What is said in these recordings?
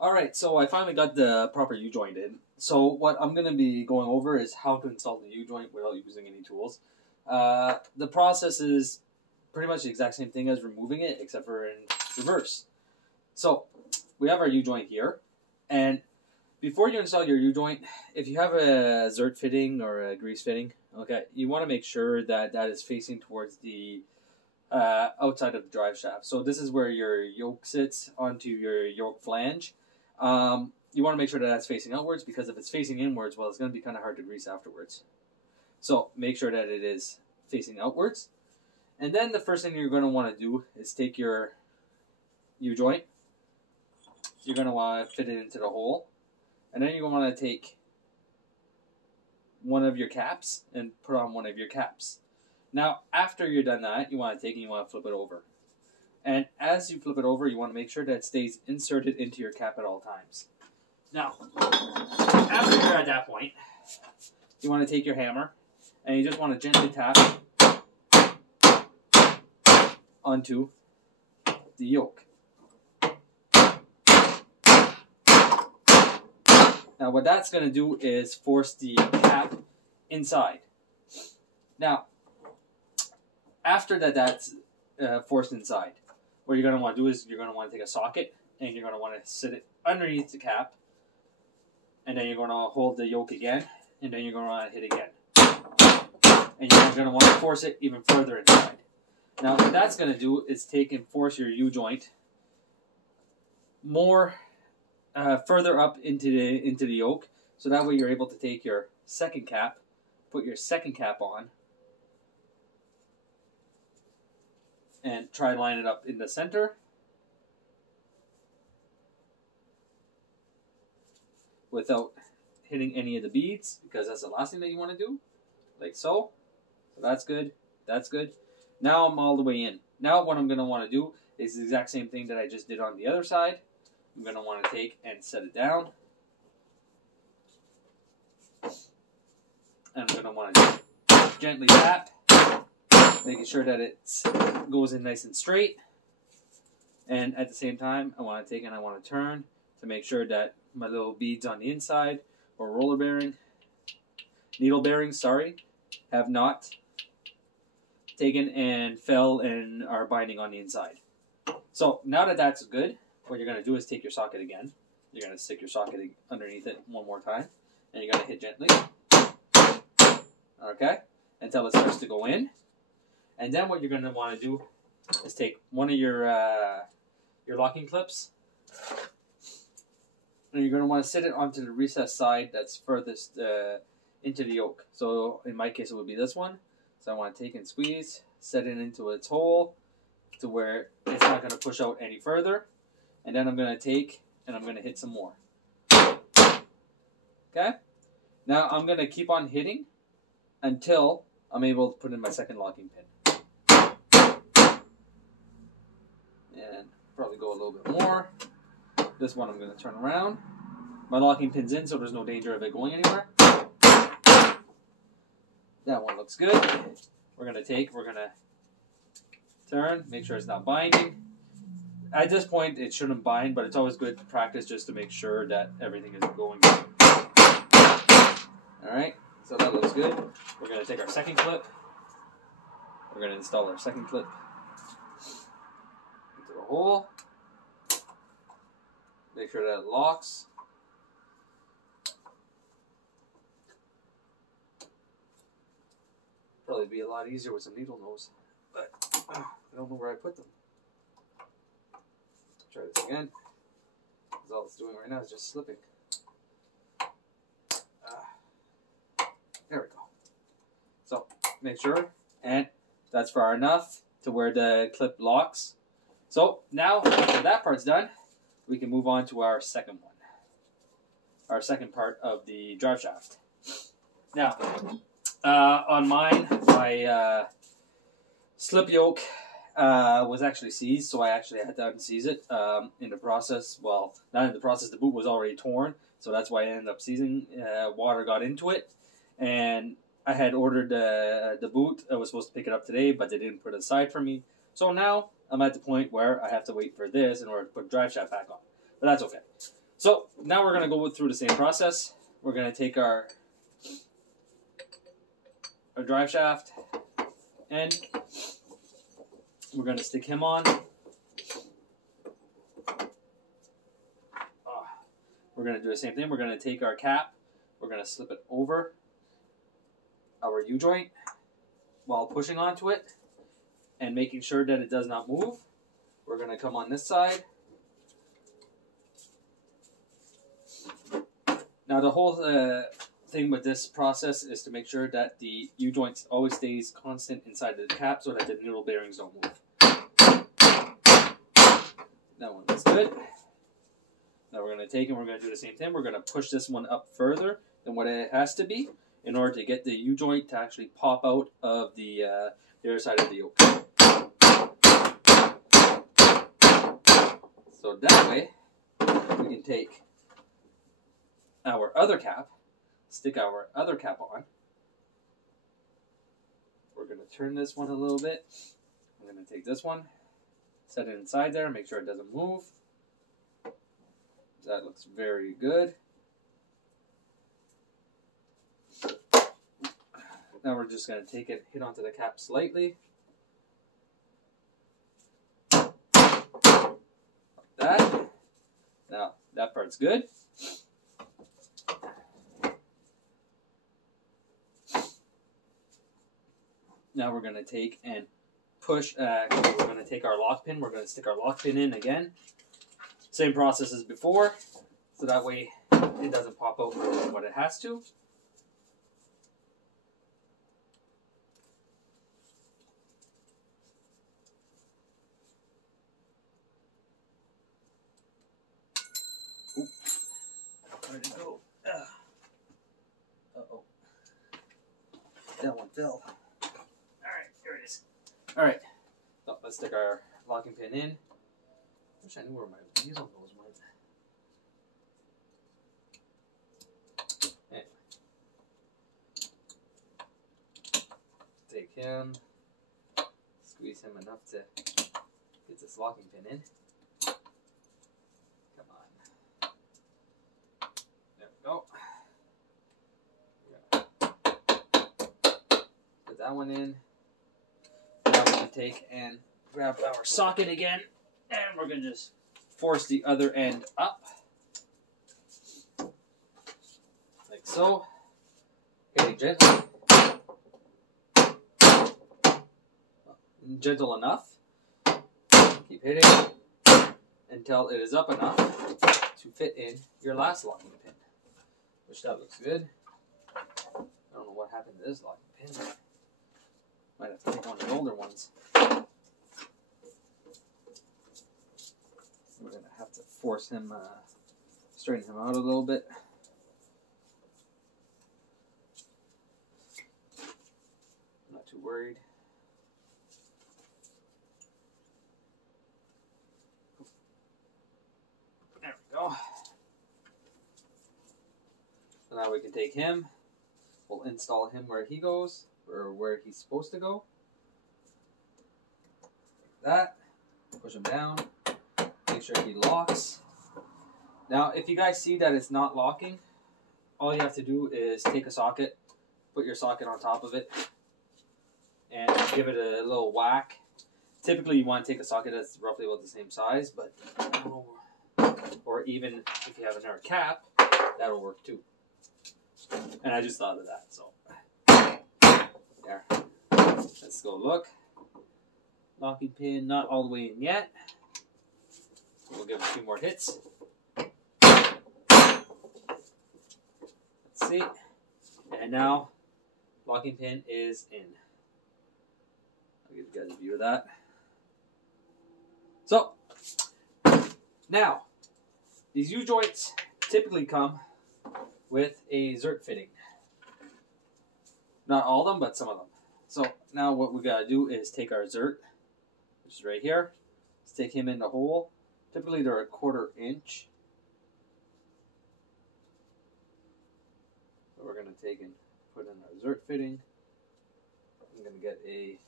Alright, so I finally got the proper U-joint in. So what I'm going to be going over is how to install the U-joint without using any tools. The process is pretty much the exact same thing as removing it, except for in reverse. So we have our U-joint here, and before you install your U-joint, if you have a Zert fitting or a grease fitting, okay, you want to make sure that that is facing towards the outside of the drive shaft. So this is where your yoke sits onto your yoke flange. You want to make sure that that's facing outwards, because if it's facing inwards, well, it's going to be kind of hard to grease afterwards. So make sure that it is facing outwards. And then the first thing you're going to want to do is take your U-joint. You're going to want to fit it into the hole. And then you're going to want to take one of your caps and put on one of your caps. Now, after you're done that, you want to take and you want to flip it over. And as you flip it over, you want to make sure that it stays inserted into your cap at all times. Now, after you're at that point, you want to take your hammer and you just want to gently tap onto the yoke. Now, what that's going to do is force the cap inside. Now, after that's forced inside, what you're going to want to do is you're going to want to take a socket and you're going to want to sit it underneath the cap, and then you're going to hold the yoke again, and then you're going to want to hit again, and you're going to want to force it even further inside. Now, what that's going to do is take and force your U-joint more further up into the yoke, so that way you're able to take your second cap, put your second cap on, and try to line it up in the center. Without hitting any of the beads, because that's the last thing that you want to do. Like so. So that's good. That's good. Now I'm all the way in. Now what I'm going to want to do is the exact same thing that I just did on the other side. I'm going to want to take and set it down. And I'm going to want to gently tap, making sure that it goes in nice and straight. And at the same time, I want to take and I want to turn to make sure that my little beads on the inside, or needle bearings, have not taken and fell and are binding on the inside. So now that that's good, what you're going to do is take your socket again. You're going to stick your socket underneath it one more time, and you're going to hit gently. Okay, until it starts to go in. And then what you're going to want to do is take one of your locking clips, and you're going to want to sit it onto the recessed side that's furthest into the yoke. So in my case, it would be this one. So I want to take and squeeze, set it into its hole to where it's not going to push out any further. And then I'm going to take and I'm going to hit some more. Okay? Now I'm going to keep on hitting until I'm able to put in my second locking pin. And probably go a little bit more. This one I'm going to turn around. My locking pin's in, so there's no danger of it going anywhere. That one looks good. We're going to turn, make sure it's not binding. At this point, it shouldn't bind, but it's always good to practice just to make sure that everything is going good. Alright, so that looks good. We're going to take our second clip. We're going to install our second clip into the hole. Make sure that it locks. Probably be a lot easier with some needle nose, but I don't know where I put them. Try this again, because all it's doing right now is just slipping. There we go. So make sure, and that's far enough to where the clip locks. So now after that part's done, we can move on to our second one. Our second part of the drive shaft. Now, on mine, my slip yoke was actually seized, so I actually had to unseize it in the process. Well, not in the process, the boot was already torn, so that's why I ended up seizing. Water got into it, and I had ordered the boot. I was supposed to pick it up today, but they didn't put it aside for me. So now I'm at the point where I have to wait for this in order to put the drive shaft back on. But that's okay. So now we're going to go through the same process. We're going to take our drive shaft and we're going to stick him on. We're going to do the same thing. We're going to take our cap. We're going to slip it over our U-joint while pushing onto it and making sure that it does not move. We're going to come on this side. Now the whole thing with this process is to make sure that the U-joint always stays constant inside the cap so that the needle bearings don't move. That one is good. Now we're going to take and we're going to do the same thing. We're going to push this one up further than what it has to be in order to get the U-joint to actually pop out of the other side of the yoke. So that way, we can take our other cap, stick our other cap on. We're going to turn this one a little bit. I'm going to take this one, set it inside there, make sure it doesn't move. That looks very good. Now we're just going to take it, hit onto the cap slightly. Like that. Now, that part's good. Now we're going to take and push, we're going to take our lock pin, we're going to stick our lock pin in again. Same process as before, so that way it doesn't pop out more than what it has to. Oop. Where'd it go? Uh-oh. That one fell. Alright, here it is. Alright, so let's stick our locking pin in. I wish I knew where my weasel nose went. Anyway. Take him, squeeze him enough to get this locking pin in. Come on. There we go. Put that one in. Now we can take and grab our socket again. And we're going to just force the other end up. Like so. Hitting gently. Gentle enough. Keep hitting until it is up enough to fit in your last locking pin. Which that looks good. I don't know what happened to this locking pin. Might have to take one of the older ones. We're going to have to force him, straighten him out a little bit. I'm not too worried. There we go. So now we can take him. We'll install him where he goes, or where he's supposed to go. Like that. Push him down. Make sure he locks. Now, if you guys see that it's not locking, all you have to do is take a socket, put your socket on top of it, and give it a little whack. Typically, you want to take a socket that's roughly about the same size, but I don't know, or even if you have another cap, that'll work too. And I just thought of that, so there. Let's go look. Locking pin not all the way in yet. We'll give it a few more hits. Let's see. And now, locking pin is in. I'll give you guys a view of that. So, now, these U-joints typically come with a Zert fitting. Not all of them, but some of them. So, now what we gotta do is take our Zert, which is right here, stick him in the hole. Typically they're 1/4 inch. So we're going to take and put in our Zert fitting. I'm going to get a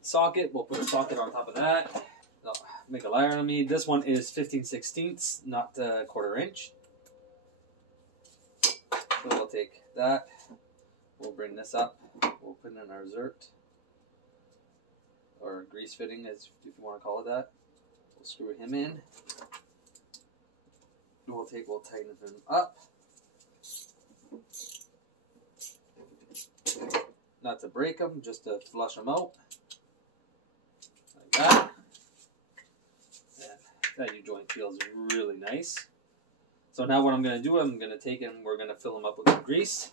socket. We'll put a socket on top of that. No, make a liar out of me. This one is 15/16, not a 1/4 inch. So we'll take that. We'll bring this up. We'll put in our zert, or grease fitting, as if you want to call it that. We'll screw him in. We'll tighten him up. Not to break them, just to flush them out. Like that. And that U-joint feels really nice. So now what I'm going to do, I'm going to take him, we're going to fill him up with some grease.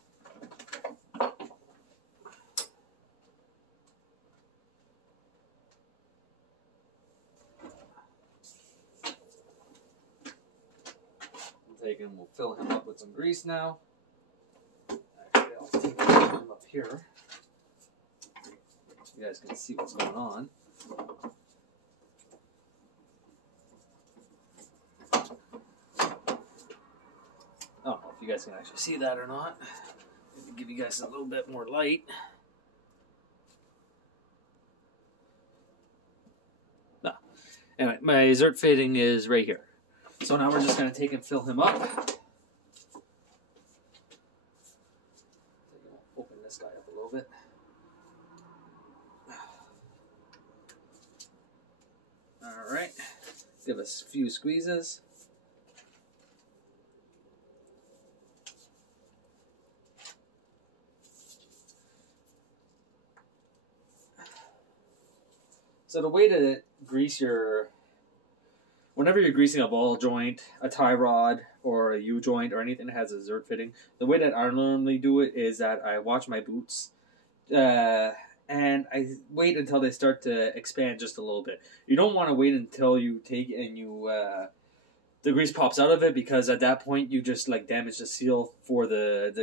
We'll fill him up with some grease now. Actually, I'll take him up here so you guys can see what's going on. I don't know if you guys can actually see that or not. Maybe give you guys a little bit more light. No. Anyway, my zert fitting is right here. So now we're just going to take and fill him up. Open this guy up a little bit. Alright. Give us a few squeezes. So the way to grease your... Whenever you're greasing a ball joint, a tie rod, or a U-joint, or anything that has a zert fitting, the way that I normally do it is that I wash my boots, and I wait until they start to expand just a little bit. You don't want to wait until you take and the grease pops out of it, because at that point you just like damage the seal for that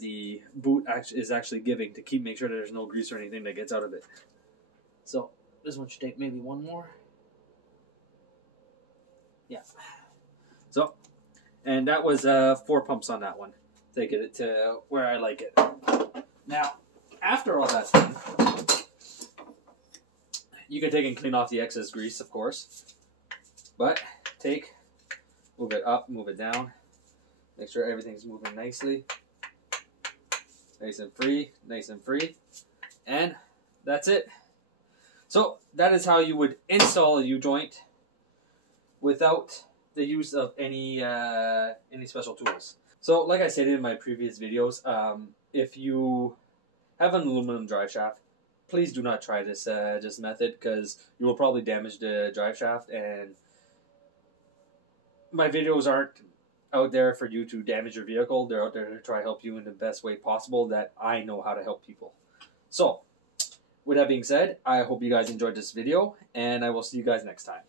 the boot is actually giving, to make sure that there's no grease or anything that gets out of it. So this one should take maybe one more. Yeah. So, and that was 4 pumps on that one. Taking it to where I like it. Now, after all that's done, you can take and clean off the excess grease, of course. But move it up, move it down. Make sure everything's moving nicely. Nice and free, nice and free. And that's it. So that is how you would install a U-joint without the use of any special tools. So like I said in my previous videos, if you have an aluminum drive shaft, please do not try this method, because you will probably damage the drive shaft, and my videos aren't out there for you to damage your vehicle. They're out there to try to help you in the best way possible that I know how to help people. So with that being said, I hope you guys enjoyed this video, and I will see you guys next time.